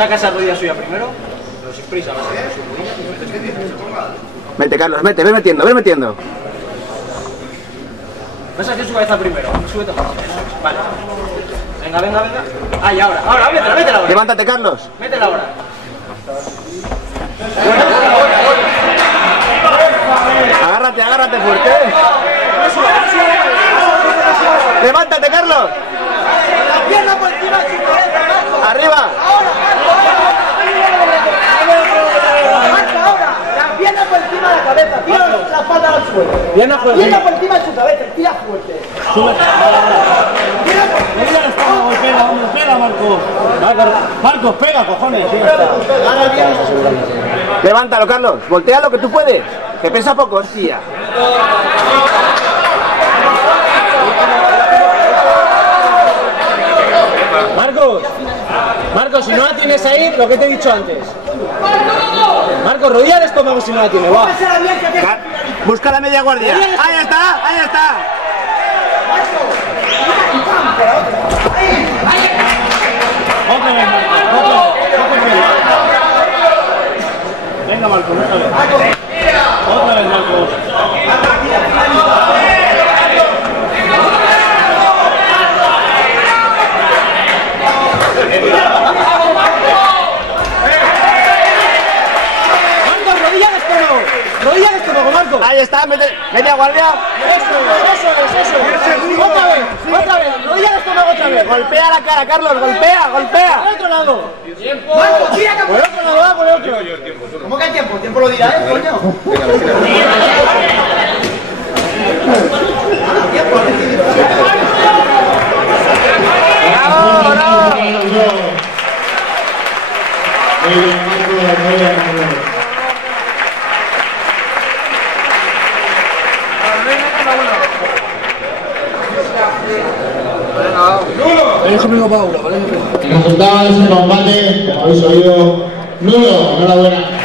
Saca esa rodilla suya primero. Pero sin prisa. Mete, Carlos, mete, ve metiendo, ve metiendo. Vas a hacer su cabeza primero. Súbete más. Vale. Venga, venga, venga. Ahí, ahora, métela, métela ahora. Levántate, Carlos. Métela ahora. Agárrate, agárrate fuerte. Levántate, Carlos. La pierna por encima de su cabeza. Arriba. Ahora, la pierna por encima de la cabeza. Tira la espalda al suelo. Pierna por encima de su cabeza. Tira fuerte. Pega, Marcos. Marcos, pega, cojones. Levántalo, Carlos. Voltea lo que tú puedes. Que pesa poco, hostia. Marcos, si no la tienes ahí, lo que te he dicho antes. Marcos, rodilla al estómago si no la tienes, va. Busca la media guardia. Ahí está, ahí está. Otra vez, Marcos. Venga, Marcos, otra vez. Otra vez, Marcos. Rodilla al estómago, Marcos. Ahí está, media guardia. Eso. Otra vez. Rodilla al estómago otra vez. Golpea la cara, Carlos, golpea. Al otro lado. ¡Tiempo! Marcos, tira que... Por el otro lado, por el otro. ¿Cómo que hay tiempo? El tiempo lo dirá él, coño. El resultado de este combate, como habéis oído, nulo, enhorabuena.